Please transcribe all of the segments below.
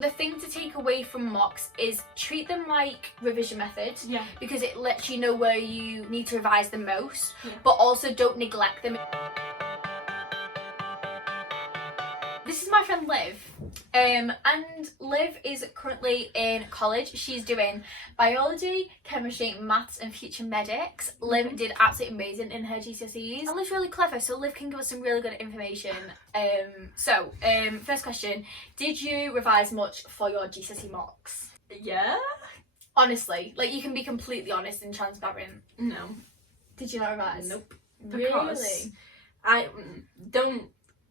The thing to take away from mocks is treat them like revision methods, because it lets you know where you need to revise the most, but also don't neglect them. This is my friend Liv, and Liv is currently in college. She's doing biology, chemistry, maths and future medics. Liv did absolutely amazing in her GCSEs, and Liv's really clever, so Liv can give us some really good information. First question, did you revise much for your GCSE mocks? Yeah. Honestly, like, you can be completely honest and transparent. No. Did you not revise? Nope. Really? I don't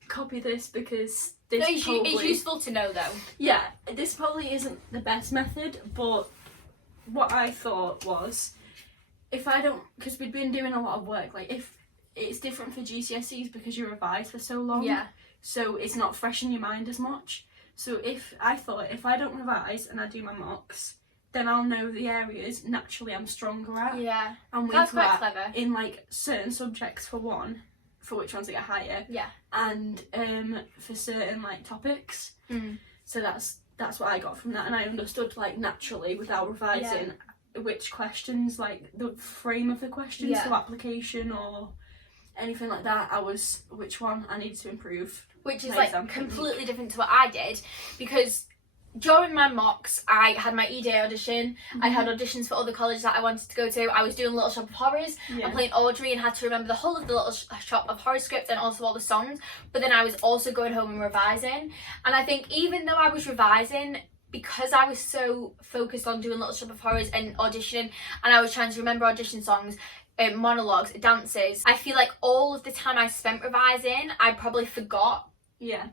copy this because this It's useful to know though. Yeah, this probably isn't the best method, but what I thought was, if I don't, because we'd been doing a lot of work, like, if it's different for GCSEs because you revise for so long, so it's not fresh in your mind as much. So if I don't revise and I do my mocks, then I'll know the areas naturally I'm stronger at. Yeah, and that's quite clever. In like certain subjects for which ones I get higher. Yeah. And for certain like topics. So that's what I got from that, and I understood like naturally without revising which questions, like the frame of the questions, so application or anything like that, which one I needed to improve. Which is like completely different to what I did, because during my mocks, I had my E-Day audition, I had auditions for other colleges that I wanted to go to, I was doing Little Shop of Horrors, and playing Audrey and had to remember the whole of the Little Shop of Horrors script and also all the songs, but then I was also going home and revising. And I think even though I was revising, because I was so focused on doing Little Shop of Horrors and auditioning, and I was trying to remember audition songs, monologues, dances, I feel like all of the time I spent revising, I probably forgot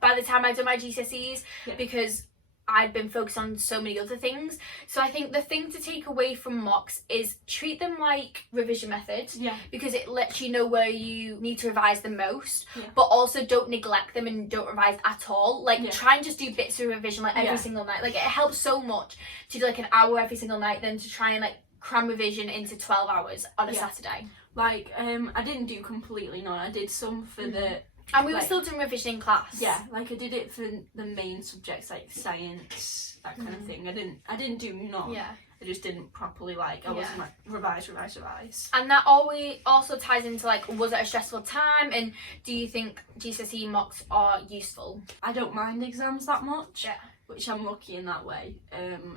by the time I'd done my GCSEs, because I'd been focused on so many other things. So I think the thing to take away from mocks is treat them like revision methods, because it lets you know where you need to revise the most, but also don't neglect them and don't revise at all. Like, try and just do bits of revision like every single night. Like, it helps so much to do like an hour every single night than to try and like cram revision into 12 hours on a Saturday. Like, I didn't do completely none. I did some for the... And we were still doing revision in class. Yeah, like I did it for the main subjects like science, that kind of thing. I didn't do none. Yeah. I just didn't properly I wasn't like revise. And that always also ties into like, was it a stressful time, and do you think GCSE mocks are useful? I don't mind exams that much. Yeah. Which I'm lucky in that way.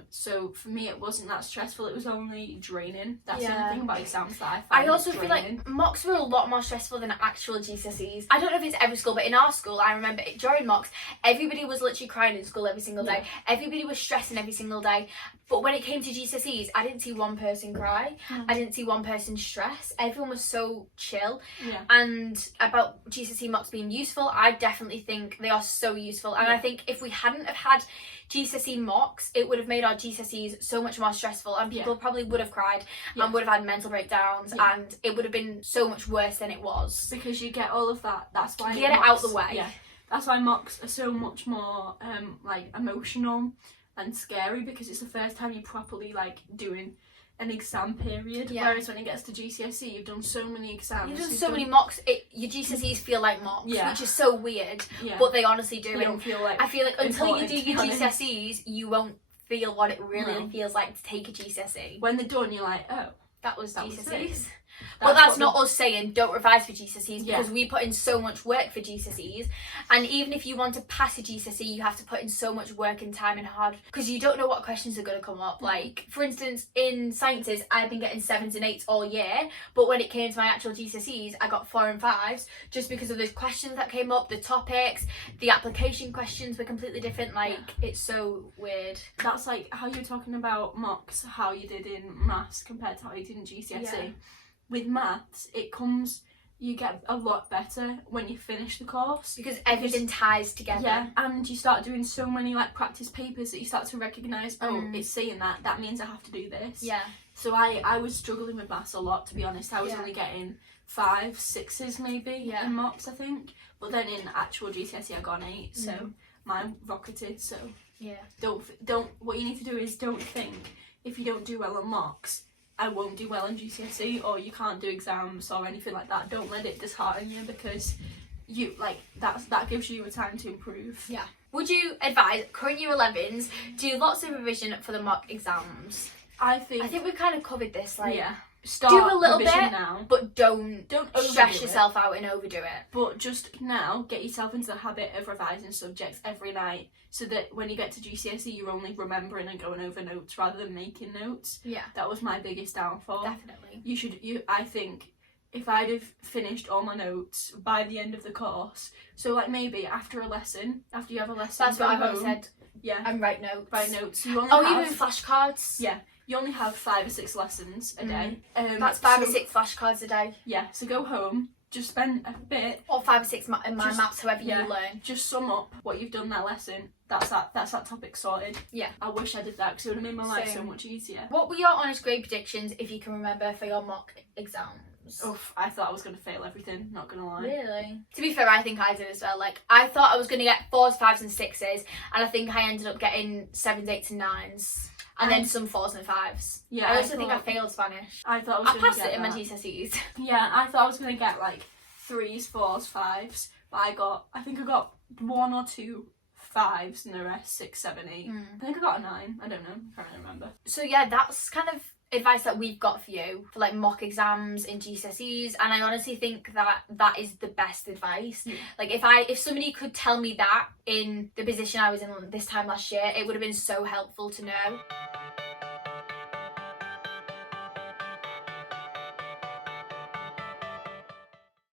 So for me it wasn't that stressful, it was only draining. That's the only thing about exams that I find. I also draining. feel like mocks were a lot more stressful than actual GCSEs. I don't know if it's every school, but in our school I remember during mocks everybody was literally crying in school every single day. Everybody was stressing every single day. But when it came to GCSEs, I didn't see one person cry. I didn't see one person stress. Everyone was so chill. And about GCSE mocks being useful, I definitely think they are so useful. And I think if we hadn't have had GCSE mocks, it would have made our GCSEs so much more stressful, and people probably would have cried and would have had mental breakdowns, and it would have been so much worse than it was. Because you get all of that. That's why you get it out the way. Yeah. That's why mocks are so much more like emotional and scary, because it's the first time you properly like doing an exam period, whereas when it gets to GCSE you've done so many exams, you've done so many mocks, your GCSEs feel like mocks, which is so weird, but they honestly do. You don't feel like, I feel like until you do your GCSEs you won't feel what it really feels like to take a GCSE. When they're done you're like, oh, that was GCSEs. But that's not us saying don't revise for GCSEs, because we put in so much work for GCSEs, and even if you want to pass a GCSE you have to put in so much work and time and hard, because you don't know what questions are going to come up. Like, for instance, in sciences I've been getting 7s and 8s all year, but when it came to my actual GCSEs I got 4 and 5s, just because of those questions that came up, the topics, the application questions were completely different. Like, it's so weird. That's like how you were talking about mocks, how you did in maths compared to how you did in GCSE. With maths, you get a lot better when you finish the course, because everything ties together. Yeah, and you start doing so many like practice papers that you start to recognise, it's saying that means I have to do this. Yeah. So I was struggling with maths a lot, to be honest. I was only getting 5s, 6s maybe in mocks, I think. But then in actual GCSE I got an 8, so mine rocketed. So don't. What you need to do is don't think if you don't do well on mocks, I won't do well in GCSE, or you can't do exams or anything like that. Don't let it dishearten you, because you that gives you a time to improve. Yeah. Would you advise current year 11s do lots of revision for the mock exams? I think we've kind of covered this, like, start do a little bit now, but don't stress yourself it. out and overdo it. But just now get yourself into the habit of revising subjects every night, so that when you get to GCSE you're only remembering and going over notes rather than making notes. Yeah, that was my biggest downfall. Definitely. I think if I'd have finished all my notes by the end of the course, so like maybe after you have a lesson, that's what I've always said. Yeah, and write notes. You only even flashcards. Yeah, you only have 5 or 6 lessons a day. That's 5 or 6 flashcards a day. Yeah, so go home, just spend a bit, or 5 or 6 mind maps, however you learn. Just sum up what you've done that lesson. That's that topic sorted. Yeah, I wish I did that because it would have made my life so much easier. What were your honest grade predictions, if you can remember, for your mock exams? Oof, I thought I was going to fail everything, not going to lie. Really? To be fair, I think I did as well. Like, I thought I was going to get 4s, 5s and 6s, and I think I ended up getting 7s, 8s and 9s. And then some 4s and 5s. Yeah, I also think I failed Spanish. I thought I passed it in my GCSEs. Yeah, I thought I was going to get like 3s, 4s, 5s, but I think I got 1 or 2 5s and the rest 6, 7, 8. I think I got a 9. I don't know. I can't remember. So yeah, that's kind of advice that we've got for you for like mock exams in GCSEs, and I honestly think that is the best advice. Like if somebody could tell me that in the position I was in this time last year, it would have been so helpful to know.